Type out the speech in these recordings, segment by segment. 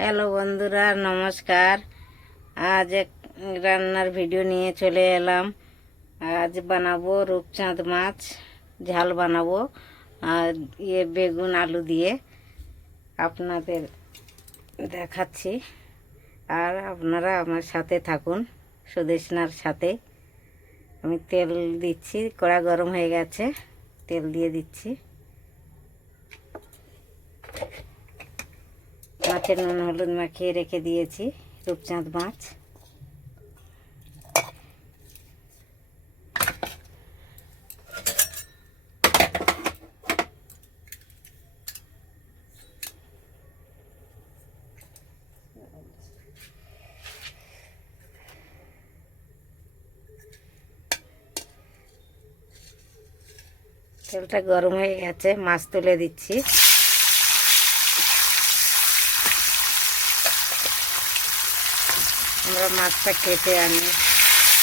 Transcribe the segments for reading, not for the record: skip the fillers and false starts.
Hello বন্ধুরা, নমস্কার। আজ এক রান্নার ভিডিও নিয়ে চলে এলাম। আজ বানাবো রূপচাঁদ মাছ ঝাল বানাবো, আর বেগুন আলু দিয়ে আপনাদের দেখাচ্ছি। আর আপনারা আমার সাথে থাকুন, সুদেশনার সাথে। আমি তেল দিচ্ছি, কড়া গরম হয়ে গেছে, তেল দিয়ে দিচ্ছি। মাছের নুন হলুদ মাখিয়ে রেখে দিয়েছি রূপচাঁদ মাছ। তেলটা গরম হয়ে গেছে, মাছ তুলে দিচ্ছি। আমরা মাছটা কেটে আনি,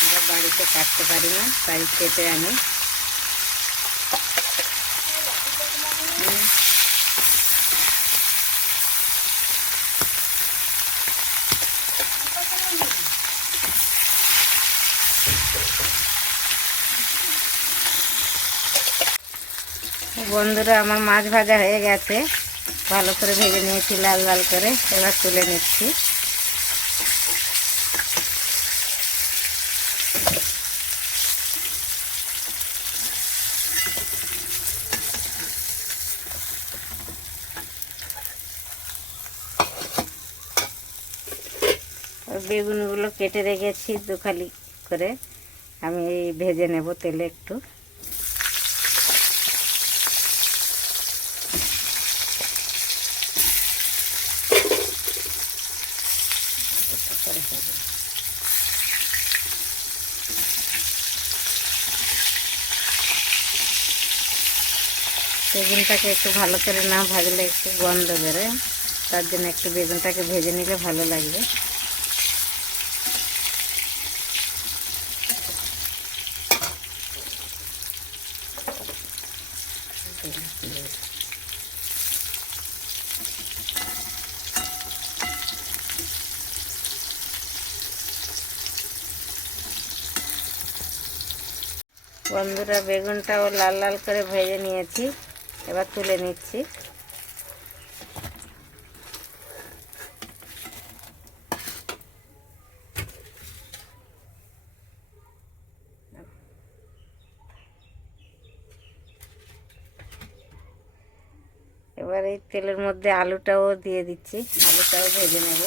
আমরা বাড়িতে কাটতে পারি না, তাই কেটে আনি। বন্ধুরা, আমার মাছ ভাজা হয়ে গেছে, ভালো করে ভেজে নিয়েছি লাল লাল করে। এবার তুলে নিচ্ছি। বেগুনগুলো কেটে রেখেছি দুখালি করে, আমি ভেজে নেব তেলে একটু। বেগুনটাকে একটু ভালো করে না ভাজলে একটু গন্ধ বেরোয়, তার জন্য একটু বেগুনটাকে ভেজে নিলে ভালো লাগবে। বন্ধুরা, বেগুনটাও লাল লাল করে ভেজে নিয়েছি, এবার তুলে নিচ্ছি। এবার এই তেলের মধ্যে আলুটাও দিয়ে দিচ্ছি, আলুটাও ভেজে নেব।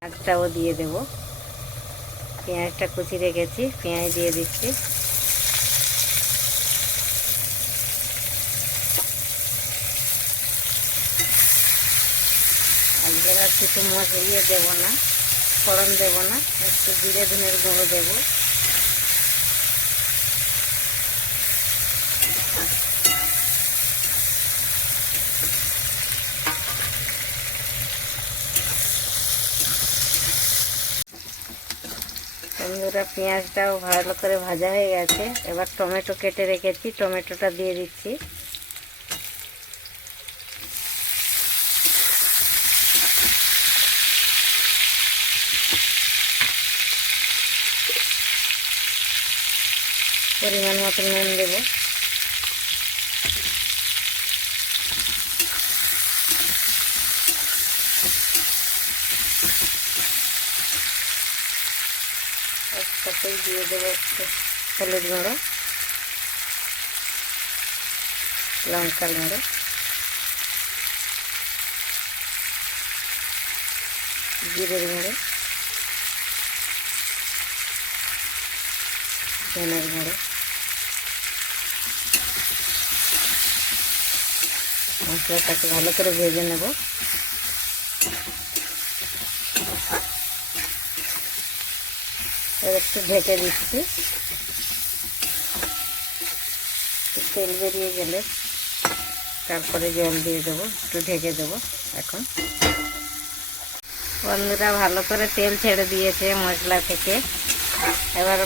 পেঁয়াজটাও দিয়ে দেব। পেঁয়াজটা কুচি রেখেছি, পেঁয়াজ দিয়ে দিচ্ছি। আজকে আর কিছু মশলা দেবো না, ফোড়ন দেবো না, একটু জিরে ধনের গুঁড়ো দেবো। বন্ধুরা, পেঁয়াজটাও ভালো করে ভাজা হয়ে গেছে, এবার টমেটো কেটে রেখেছি, টমেটোটা দিয়ে দিচ্ছি। পরিমাণ মতো নুন দেব। একসাথেই দিয়ে দেবো একটু হলুদ গুঁড়ো, লঙ্কার গুঁড়ো, জিরের গুঁড়ো, ধনের গুঁড়ো, মশলাটাকে ভালো করে ভেজে নেব। এবার একটু ঢেকে দিচ্ছি, তেল বেরিয়ে গেলে তারপরে জল দিয়ে দেবো, একটু ঢেকে দেবো। এখন বন্ধুরা ভালো করে তেল ছেড়ে দিয়েছে মশলা থেকে। এবার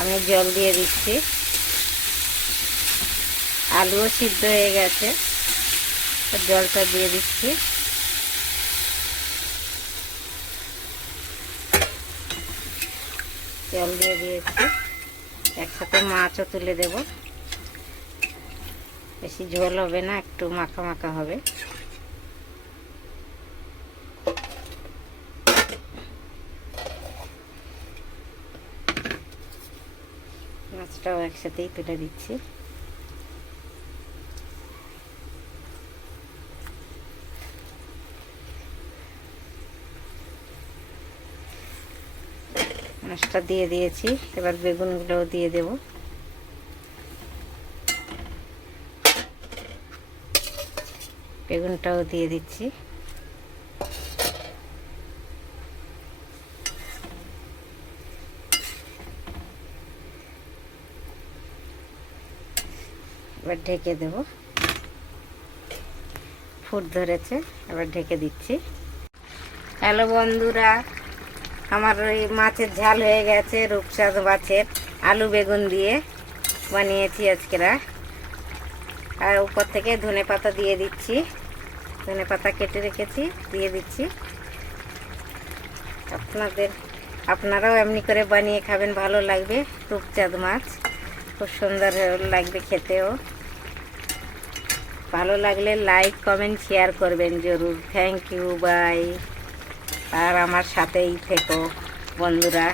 আমি জল দিয়ে দিচ্ছি। আলুও সিদ্ধ হয়ে গেছে, জলটা দিয়ে দিচ্ছি। জল দিয়ে দিয়েছি, একসাথে মাছও তুলে দেব। বেশি ঝোল হবে না, একটু মাখা মাখা হবে। মাছটাও একসাথেই তুলে দিচ্ছি। মাছটা দিয়ে দিয়েছি, এবার বেগুনগুলোও দিয়ে দেব। বেগুনটাও দিয়ে দিচ্ছি। এবার ঢেকে দেব। ফুট ধরেছে, এবার ঢেকে দিচ্ছি। হ্যালো বন্ধুরা, আমার ওই মাছের ঝাল হয়ে গেছে। রূপচাঁদ মাছের আলু বেগুন দিয়ে বানিয়েছি আজকেরা। আর উপর থেকে ধনেপাতা দিয়ে দিচ্ছি। ধনেপাতা কেটে রেখেছি, দিয়ে দিচ্ছি। আপনারাও এমনি করে বানিয়ে খাবেন, ভালো লাগবে। রূপচাঁদ মাছ খুব সুন্দর লাগবে খেতেও। ভালো লাগলে লাইক কমেন্ট শেয়ার করবেন জরুর। Thank you, bye. আর আমার সাথেই থেকো বন্ধুরা।